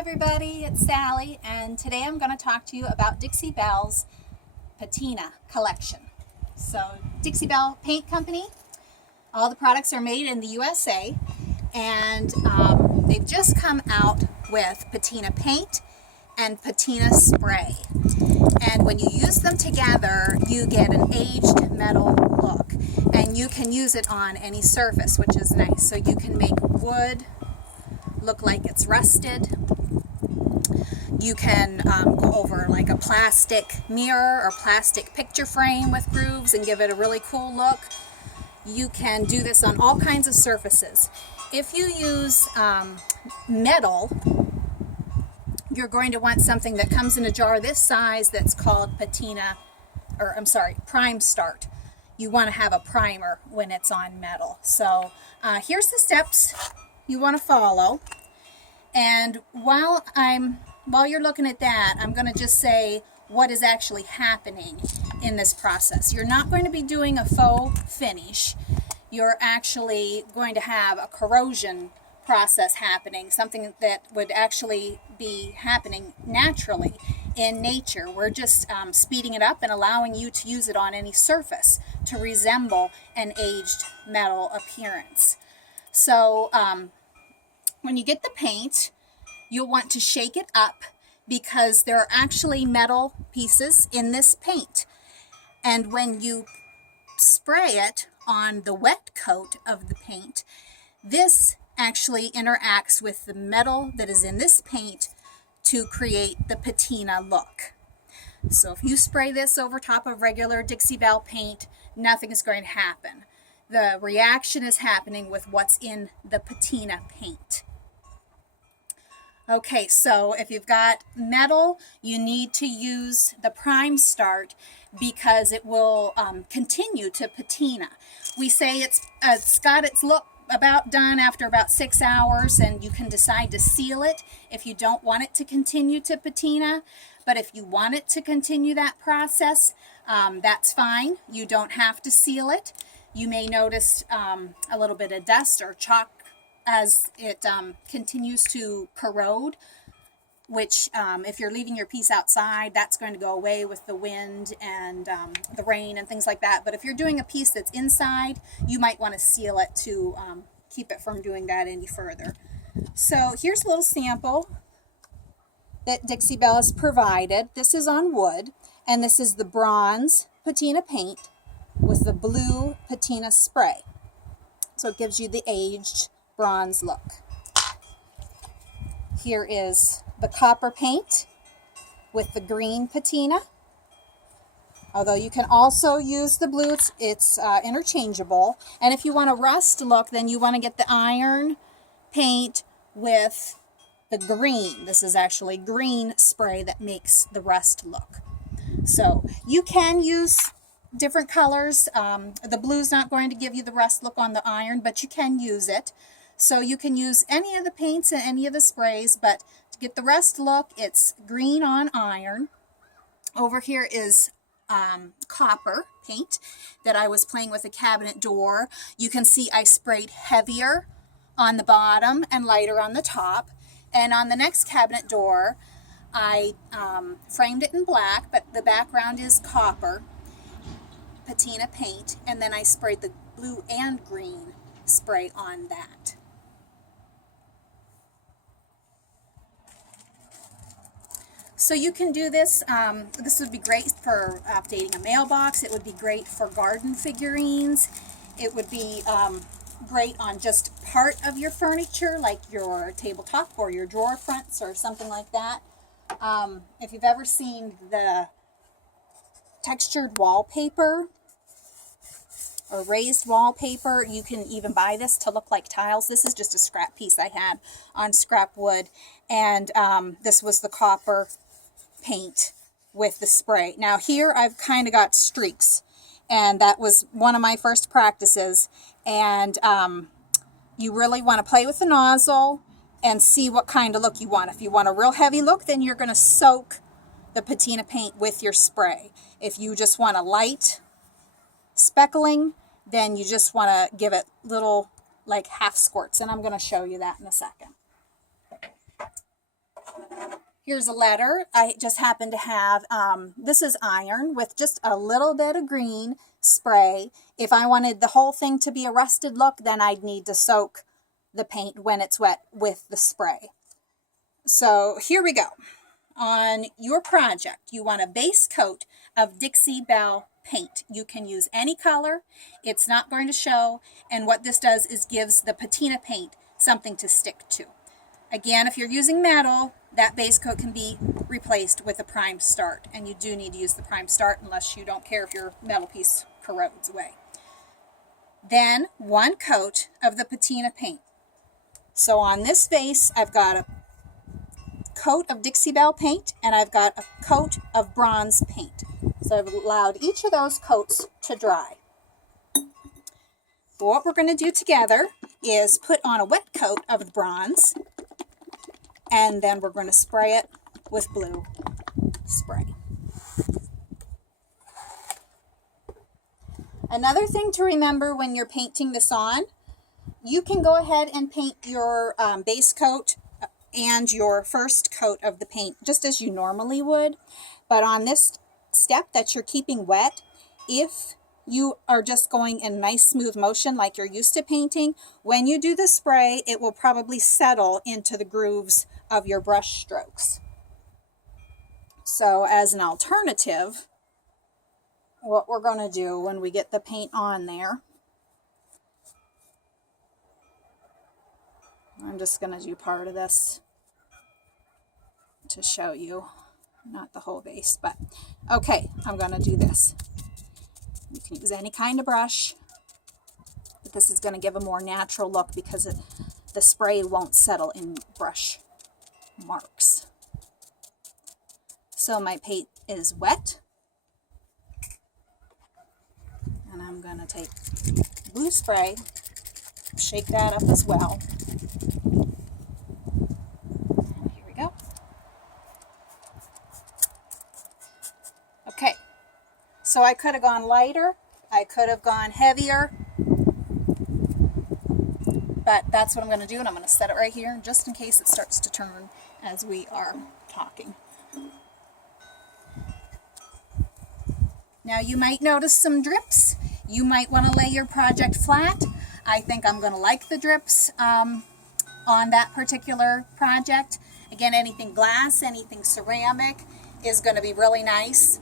everybody, it's Sally, and today I'm going to talk to you about Dixie Belle's Patina collection. So Dixie Belle Paint Company, all the products are made in the USA, and they've just come out with Patina paint and Patina spray. And when you use them together, you get an aged metal look, and you can use it on any surface, which is nice. So you can make wood look like it's rusted. You can go over like a plastic mirror or plastic picture frame with grooves and give it a really cool look. You can do this on all kinds of surfaces. If you use metal, you're going to want something that comes in a jar this size that's called Patina, or I'm sorry, Prime Start. You want to have a primer when it's on metal. So here's the steps you want to follow. And while you're looking at that, I'm going to just say what is actually happening in this process. You're not going to be doing a faux finish. You're actually going to have a corrosion process happening, something that would actually be happening naturally in nature. We're just speeding it up and allowing you to use it on any surface to resemble an aged metal appearance. So when you get the paint, you'll want to shake it up because there are actually metal pieces in this paint. And when you spray it on the wet coat of the paint, this actually interacts with the metal that is in this paint to create the patina look. So if you spray this over top of regular Dixie Belle paint, nothing is going to happen. The reaction is happening with what's in the patina paint. Okay, so if you've got metal, you need to use the Prime Start because it will continue to patina. We say it's got its look about done after about 6 hours, and you can decide to seal it if you don't want it to continue to patina. But if you want it to continue that process, that's fine. You don't have to seal it. You may notice a little bit of dust or chalk as it continues to corrode, which if you're leaving your piece outside, that's going to go away with the wind and the rain and things like that. But if you're doing a piece that's inside, you might want to seal it to keep it from doing that any further. So here's a little sample that Dixie Belle has provided. This is on wood, and this is the bronze patina paint with the blue patina spray. So it gives you the aged bronze look. Here is the copper paint with the green patina. Although you can also use the blue, it's interchangeable. And if you want a rust look, then you want to get the iron paint with the green. This is actually green spray that makes the rust look. So you can use different colors. The blue's not going to give you the rust look on the iron, but you can use it. So you can use any of the paints and any of the sprays, but to get the rust look, it's green on iron. Over here is copper paint that I was playing with a cabinet door. You can see I sprayed heavier on the bottom and lighter on the top. And on the next cabinet door, I framed it in black, but the background is copper patina paint, and then I sprayed the blue and green spray on that. So you can do this. This would be great for updating a mailbox. It would be great for garden figurines. It would be great on just part of your furniture, like your tabletop or your drawer fronts or something like that. If you've ever seen the textured wallpaper or raised wallpaper, you can even buy this to look like tiles. This is just a scrap piece I had on scrap wood, and this was the copper paint with the spray. Now here I've kind of got streaks, and that was one of my first practices, and you really want to play with the nozzle and see what kind of look you want. If you want a real heavy look, then you're going to soak the patina paint with your spray. If you just want a light speckling, then you just want to give it little like half squirts, and I'm going to show you that in a second. Here's a letter. I just happen to have, this is iron with just a little bit of green spray. If I wanted the whole thing to be a rusted look, then I'd need to soak the paint when it's wet with the spray. So here we go. On your project, you want a base coat of Dixie Belle paint. You can use any color. It's not going to show. And what this does is gives the patina paint something to stick to. Again, if you're using metal, that base coat can be replaced with a prime start. And you do need to use the prime start unless you don't care if your metal piece corrodes away. Then 1 coat of the patina paint. So on this vase, I've got a coat of Dixie Belle paint and I've got a coat of bronze paint. So I've allowed each of those coats to dry. But what we're going to do together is put on a wet coat of the bronze, and then we're going to spray it with blue spray. Another thing to remember when you're painting this on, you can go ahead and paint your base coat and your first coat of the paint just as you normally would. But on this step that you're keeping wet, if you are just going in nice smooth motion like you're used to painting, when you do the spray, it will probably settle into the grooves of your brush strokes. So as an alternative, what we're going to do when we get the paint on there, I'm just going to do part of this to show you, not the whole base, but okay, I'm going to do this. You can use any kind of brush, but this is going to give a more natural look because the spray won't settle in brush marks. So my paint is wet, and I'm going to take blue spray, shake that up as well. Here we go. Okay, so I could have gone lighter, I could have gone heavier, but that's what I'm going to do, and I'm going to set it right here just in case it starts to turn as we are talking. Now you might notice some drips. You might want to lay your project flat. I think I'm going to like the drips on that particular project. Again, anything glass, anything ceramic is going to be really nice.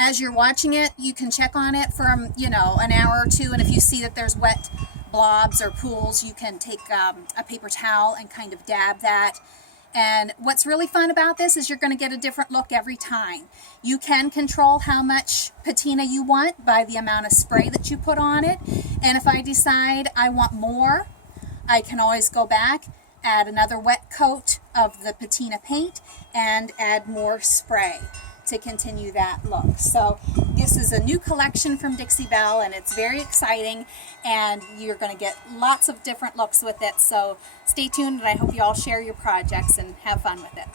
As you're watching it, you can check on it for, an hour or two, and if you see that there's wet blobs or pools, you can take a paper towel and kind of dab that. And what's really fun about this is you're going to get a different look every time. You can control how much patina you want by the amount of spray that you put on it. And if I decide I want more, I can always go back, add another wet coat of the patina paint, and add more spray to continue that look. So this is a new collection from Dixie Belle, and it's very exciting, and you're going to get lots of different looks with it. So stay tuned, and I hope you all share your projects and have fun with it.